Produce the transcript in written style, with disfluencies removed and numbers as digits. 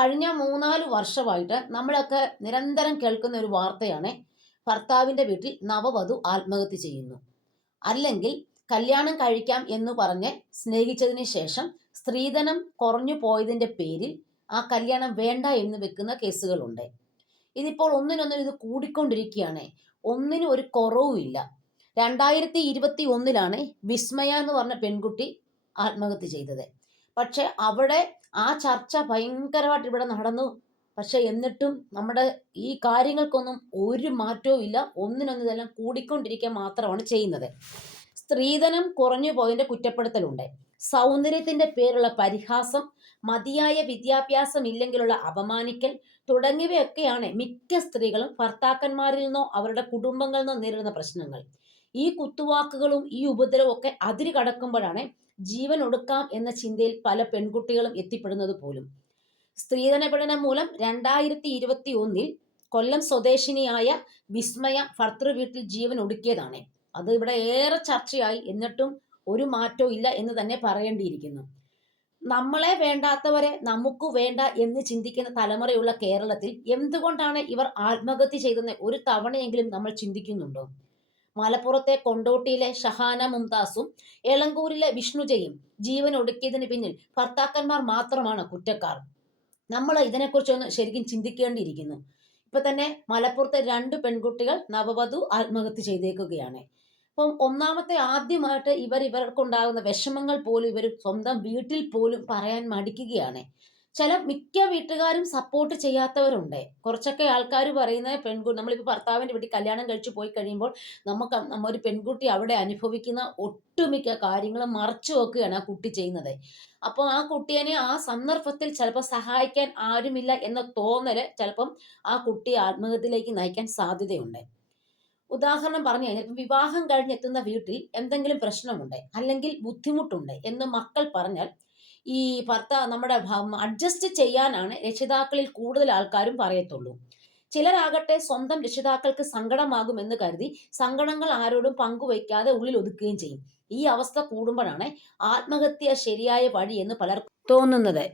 കഴിഞ്ഞ 3-4 വർഷമായിട്ട് നമ്മളൊക്കെ നിരന്തരം കേൾക്കുന്ന ഒരു വാർത്തയാണ് ഭർത്താവിന്റെ വീട്ടിൽ നവവധു ആത്മഹത്യ ചെയ്യുന്നു. അല്ലെങ്കിൽ കല്യാണം കഴിക്കാം എന്ന് പറഞ്ഞ് സ്നേഹിച്ചതിന് ശേഷം സ്ത്രീധനം കുറഞ്ഞു പോയതിന്റെ പേരിൽ ആ കല്യാണം വേണ്ട എന്ന് വെക്കുന്ന കേസുകളുണ്ട്. ഇതിപ്പോൾ ഒന്നിനൊന്നിന് ഇത് കൂടിക്കൊണ്ടിരിക്കുകയാണ്. ഒന്നിനും ഒരു കുറവുമില്ല. 2021 വിസ്മയ എന്ന് പറഞ്ഞ പെൺകുട്ടി ആത്മഹത്യ ചെയ്തത്. പക്ഷെ അവിടെ ആ ചർച്ച ഭയങ്കരമായിട്ട് ഇവിടെ നടന്നു. പക്ഷെ എന്നിട്ടും നമ്മുടെ ഈ കാര്യങ്ങൾക്കൊന്നും ഒരു മാറ്റവും ഇല്ല. ഒന്നിനൊന്ന് ഇതെല്ലാം കൂടിക്കൊണ്ടിരിക്കുക മാത്രമാണ് ചെയ്യുന്നത്. സ്ത്രീധനം കുറഞ്ഞു പോയതിന്റെ കുറ്റപ്പെടുത്തലുണ്ട്. സൗന്ദര്യത്തിന്റെ പേരുള്ള പരിഹാസം, മതിയായ വിദ്യാഭ്യാസം ഇല്ലെങ്കിലുള്ള അപമാനിക്കൽ തുടങ്ങിയവയൊക്കെയാണ് മിക്ക സ്ത്രീകളും ഭർത്താക്കന്മാരിൽ നിന്നോ അവരുടെ കുടുംബങ്ങളിൽ നിന്നോ നേരിടുന്ന പ്രശ്നങ്ങൾ. ഈ കുത്തുവാക്കുകളും ഈ ഉപദ്രവവും ഒക്കെ അതിര് കടക്കുമ്പോഴാണ് ജീവൻ ഒടുക്കാം എന്ന ചിന്തയിൽ പല പെൺകുട്ടികളും എത്തിപ്പെടുന്നത് പോലും. സ്ത്രീധന പീഡനം മൂലം 2021 കൊല്ലം സ്വദേശിനിയായ വിസ്മയ ഭർത്തൃ വീട്ടിൽ ജീവൻ ഒടുക്കിയതാണ്. അത് ഇവിടെ ഏറെ ചർച്ചയായി. എന്നിട്ടും ഒരു മാറ്റവും ഇല്ല എന്ന് തന്നെ പറയേണ്ടിയിരിക്കുന്നു. നമ്മളെ വേണ്ടാത്തവരെ നമുക്ക് വേണ്ട എന്ന് ചിന്തിക്കുന്ന തലമുറയുള്ള കേരളത്തിൽ എന്തുകൊണ്ടാണ് ഇവർ ആത്മഹത്യ ചെയ്തെന്ന് ഒരു തവണയെങ്കിലും നമ്മൾ ചിന്തിക്കുന്നുണ്ടോ? മലപ്പുറത്തെ കൊണ്ടോട്ടിയിലെ ഷഹാന മുംതാസും എളങ്കൂരിലെ വിഷ്ണുജയും ജീവൻ ഒടുക്കിയതിന് പിന്നിൽ ഭർത്താക്കന്മാർ മാത്രമാണ് കുറ്റക്കാർ. നമ്മൾ ഇതിനെക്കുറിച്ചൊന്ന് ശരിക്കും ചിന്തിക്കേണ്ടിയിരിക്കുന്നു. ഇപ്പൊ തന്നെ മലപ്പുറത്തെ 2 പെൺകുട്ടികൾ നവവധു ആത്മഹത്യ ചെയ്തേക്കുകയാണ്. അപ്പം ഒന്നാമത്തെ ആദ്യമായിട്ട് ഇവർക്കുണ്ടാകുന്ന വിഷമങ്ങൾ പോലും ഇവർ സ്വന്തം വീട്ടിൽ പോലും പറയാൻ മടിക്കുകയാണ്. മിക്ക വീട്ടുകാരും സപ്പോർട്ട് ചെയ്യാത്തവരുണ്ട്. കുറച്ചൊക്കെ ആൾക്കാർ പറയുന്നത് നമ്മളിപ്പോൾ ഭർത്താവിന്റെ വീട്ടിൽ കല്യാണം കഴിച്ചു പോയി കഴിയുമ്പോൾ ഒരു പെൺകുട്ടി അവിടെ അനുഭവിക്കുന്ന ഒട്ടുമിക്ക കാര്യങ്ങളും മറച്ചു വെക്കുകയാണ് ആ കുട്ടി ചെയ്യുന്നത്. അപ്പോൾ ആ കുട്ടിയെ ആ സന്ദർഭത്തിൽ ചിലപ്പോൾ സഹായിക്കാൻ ആരുമില്ല എന്ന തോന്നല് ചിലപ്പം ആ കുട്ടിയെ ആത്മഹത്യയിലേക്ക് നയിക്കാൻ സാധ്യതയുണ്ട്. ഉദാഹരണം പറഞ്ഞു കഴിഞ്ഞാൽ വിവാഹം കഴിഞ്ഞെത്തുന്ന വീട്ടിൽ എന്തെങ്കിലും പ്രശ്നമുണ്ട് അല്ലെങ്കിൽ ബുദ്ധിമുട്ടുണ്ട് എന്ന് മക്കൾ പറഞ്ഞാൽ ഈ നമ്മുടെ അഡ്ജസ്റ്റ് ചെയ്യാനാണ് രക്ഷിതാക്കളിൽ കൂടുതൽ ആൾക്കാരും പറയത്തുള്ളൂ. ചിലരാകട്ടെ സ്വന്തം രക്ഷിതാക്കൾക്ക് സങ്കടമാകുമെന്ന് കരുതി സങ്കടങ്ങൾ ആരോടും പങ്കുവയ്ക്കാതെ ഉള്ളിൽ ഒതുക്കുകയും ചെയ്യും. ഈ അവസ്ഥ കൂടുമ്പോഴാണ് ആത്മഹത്യ ശരിയായ വഴി എന്ന് പലർക്കും തോന്നുന്നത്.